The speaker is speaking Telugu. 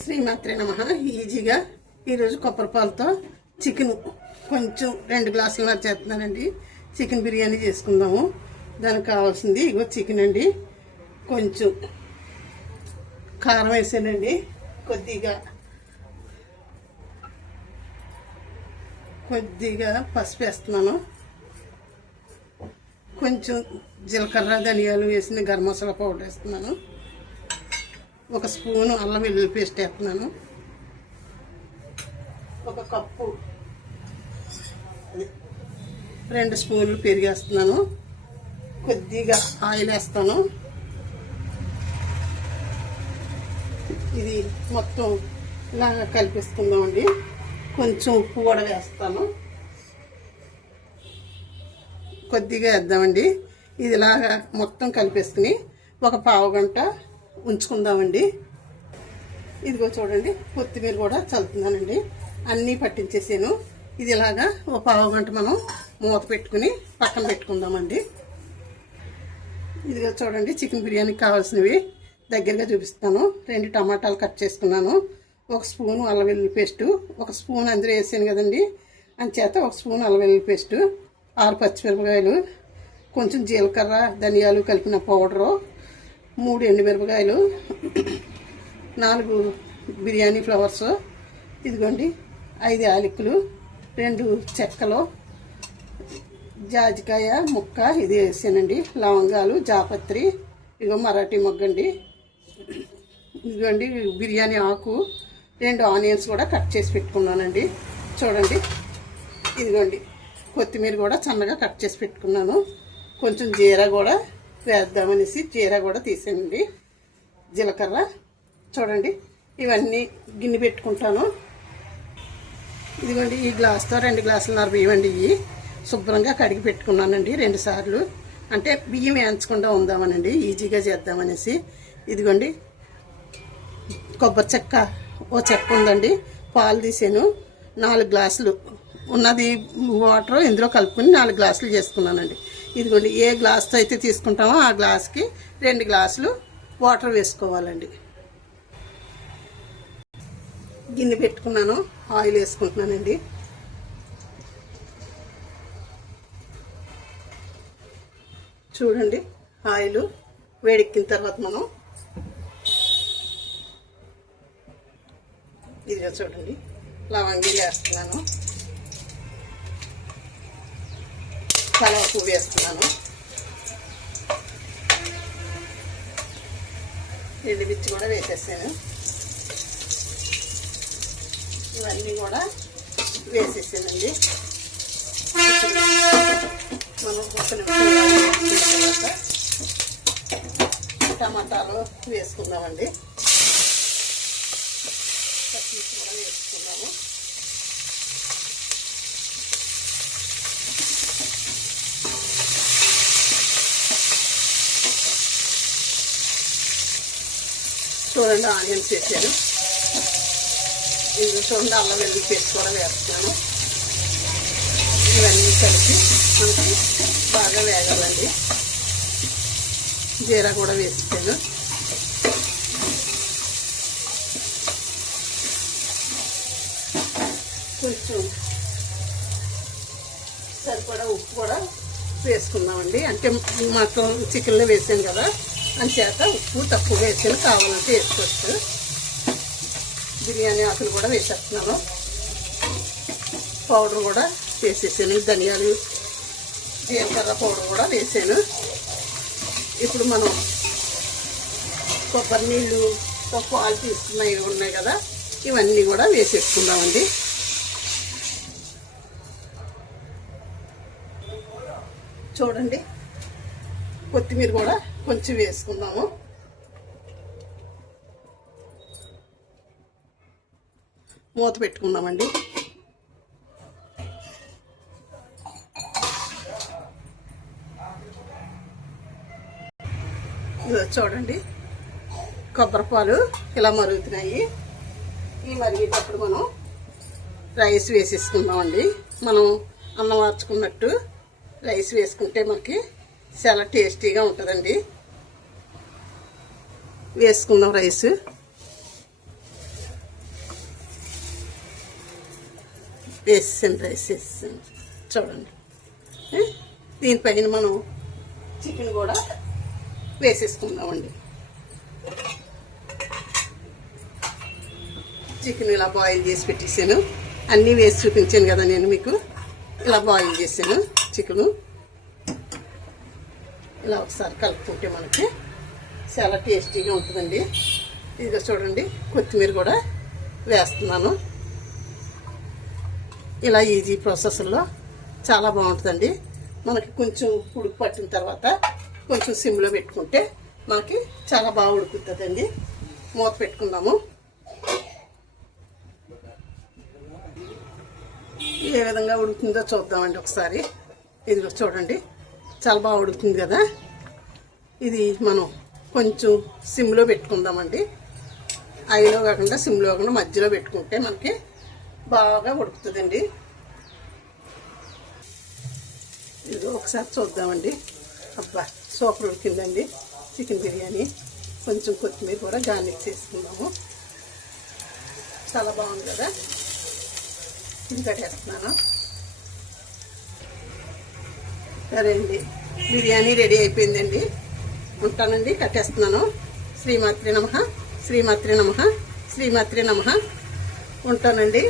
శ్రీమాత్రే నమః. ఈజీగా ఈరోజు కొబ్బరిపాలతో చికెన్ కొంచెం 2 గ్లాసులు చేస్తున్నానండి. చికెన్ బిర్యానీ చేసుకుందాము. దానికి కావాల్సింది ఇగో చికెన్ అండి, కొంచెం కారం వేసానండి, కొద్దిగా పసుపు వేస్తున్నాను, కొంచెం జీలకర్ర ధనియాలు వేసిన గరం మసాలా పౌడర్ వేస్తున్నాను, 1 స్పూను అల్లం వెల్లుల్లి పేస్ట్ వేస్తున్నాను, 1 కప్పు 2 స్పూన్లు పెరుగు వేస్తున్నాను, కొద్దిగా ఆయిల్ వేస్తాను. ఇది మొత్తం ఇలాగా కలిపేసుకుందామండి. కొంచెం ఉప్పు కూడా వేస్తాను, కొద్దిగా వేద్దామండి. ఇది ఇలాగా మొత్తం కలిపేసుకుని 1 పావు గంట ఉంచుకుందామండి. ఇదిగో చూడండి, కొత్తిమీర కూడా చల్లుతున్నానండి. అన్నీ పట్టించేసాను. ఇది ఇలాగా 1 పావు గంట మనం మూత పెట్టుకుని పక్కన పెట్టుకుందామండి. ఇదిగో చూడండి, చికెన్ బిర్యానీకి కావాల్సినవి దగ్గరగా చూపిస్తాను. 2 టమాటాలు కట్ చేసుకున్నాను, 1 స్పూను అల్లం వెల్లుల్లి పేస్టు, 1 స్పూన్ అందరూ వేసాను కదండి, అంచేత 1 స్పూన్ అల్లం వెల్లుల్లి పేస్టు, 6 పచ్చిమిరపకాయలు, కొంచెం జీలకర్ర ధనియాలు కలిపిన పౌడరు, 3 ఎండుమిరపకాయలు, 4 బిర్యానీ ఫ్లవర్స్, ఇదిగోండి 5 యాలకులు, 2 చెక్కలు, జాజికాయ ముక్క ఇది వేసానండి, లవంగాలు, జాపత్రి, ఇదిగో మరాఠీ మొగ్గండి, ఇదిగోండి బిర్యానీ ఆకు, 2 ఆనియన్స్ కూడా కట్ చేసి పెట్టుకున్నానండి. చూడండి, ఇదిగోండి కొత్తిమీర కూడా సన్నగా కట్ చేసి పెట్టుకున్నాను. కొంచెం జీరా కూడా వేద్దామనేసి జీరా కూడా తీసానండి, జీలకర్ర. చూడండి, ఇవన్నీ గిన్నె పెట్టుకుంటాను. ఇదిగోండి ఈ గ్లాస్తో 2 గ్లాసులున్నర బియ్యం అండి. ఇవి శుభ్రంగా కడిగి పెట్టుకున్నానండి 2 సార్లు, అంటే బియ్యం వేయించకుండా ఉందామనండి, ఈజీగా చేద్దామనేసి. ఇదిగోండి కొబ్బరి చెక్క, ఓ చెక్క ఉందండి, పాలు తీసాను, 4 గ్లాసులు ఉన్నది వాటర్ ఇందులో కలుపుకొని 4 గ్లాసులు చేసుకున్నానండి. ఇదిగోండి ఏ గ్లాస్తో అయితే తీసుకుంటామో ఆ గ్లాస్కి 2 గ్లాసులు వాటర్ వేసుకోవాలండి. గిన్నె పెట్టుకున్నాను, ఆయిల్ వేసుకుంటున్నానండి. చూడండి, ఆయిల్ వేడెక్కిన తర్వాత మనం ఇదిగో చూడండి లవంగీలు వేస్తున్నాను, కలవ పువ్వు వేస్తున్నాను, ఎండుమిర్చి కూడా వేసేసాను. ఇవన్నీ కూడా వేసేసానండి. మనం 1 నిమిషం తర్వాత టమాటాలు వేసుకుందామండి, పచ్చిమిర్చి కూడా వేసుకుందాము. చూడండి ఆనియన్స్ వేసాను, ఇది చూడండి అల్లం వెల్లుల్లి పేస్ట్ కూడా వేస్తున్నాను. ఇవన్నీ కలిపి మనకి బాగా వేగాలండి. జీరా కూడా వేస్తాను, కొంచెం సరిపడా ఉప్పు కూడా వేసుకుందామండి. అంటే మొత్తం చికెన్లో వేసాను కదా, అంచేత ఉప్పు తక్కువ వేసాను, కావాలంటే వేసుకోవచ్చు. బిర్యానీ ఆకులు కూడా వేసేస్తున్నాను, పౌడర్ కూడా వేసేసాను, ధనియాలు జీలకర్ర పౌడర్ కూడా వేసాను. ఇప్పుడు మనం కొబ్బరి నీళ్ళు పాలు తీసుకున్నవి ఉన్నాయి కదా, ఇవన్నీ కూడా వేసేసుకుందామండి. చూడండి, కొత్తిమీర కూడా కొంచెం వేసుకుందాము. మూత పెట్టుకుందామండి. చూడండి, కొబ్బరిపాలు ఇలా మరుగుతున్నాయి. ఈ మరిగేటప్పుడు మనం రైస్ వేసేసుకుందామండి. మనం అన్నం వార్చుకున్నట్టు రైస్ వేసుకుంటే మనకి చాలా టేస్టీగా ఉంటుందండి. వేసుకుందాం రైస్. వేసేసాను, రైస్ వేసేసాను చూడండి. దీనిపైన మనం చికెన్ కూడా వేసేసుకుందామండి. చికెన్ ఇలా బాయిల్ చేసి పెట్టేసాను, అన్నీ వేసి చూపించాను కదా నేను మీకు. ఇలా బాయిల్ చేసాను చికెను. ఇలా ఒకసారి కలుపుకుంటే మనకి చాలా టేస్టీగా ఉంటుందండి. ఇదిగో చూడండి, కొత్తిమీర కూడా వేస్తున్నాను. ఇలా ఈజీ ప్రాసెస్లో చాలా బాగుంటుందండి. మనకి కొంచెం ఉడుకు పట్టిన తర్వాత కొంచెం సిమ్లో పెట్టుకుంటే మనకి చాలా బాగా ఉడుకుతుందండి. మూత పెట్టుకుందాము. ఏ విధంగా ఉడుకుతుందో చూద్దామండి ఒకసారి. ఇదిగో చూడండి, చాలా బాగా ఉడుకుతుంది కదా. ఇది మనం కొంచెం సిమ్లో పెట్టుకుందామండి. హైలో కాకుండా సిమ్లో కాకుండా మధ్యలో పెట్టుకుంటే మనకి బాగా ఉడుకుతుందండి. ఇది ఒకసారి చూద్దామండి. అబ్బా, సూపర్ ఉడికిందండి చికెన్ బిర్యానీ. కొంచెం కొత్తిమీర కూడా గార్నిష్ చేసుకుందాము. చాలా బాగుంది కదా. ఇది కట్టేస్తున్నాను. సరే అండి, బిర్యానీ రెడీ అయిపోయిందండి. ఉంటానండి, కట్టేస్తున్నాను. శ్రీమాత్రే నమః, శ్రీమాత్రే నమః, శ్రీమాత్రే నమః. ఉంటానండి.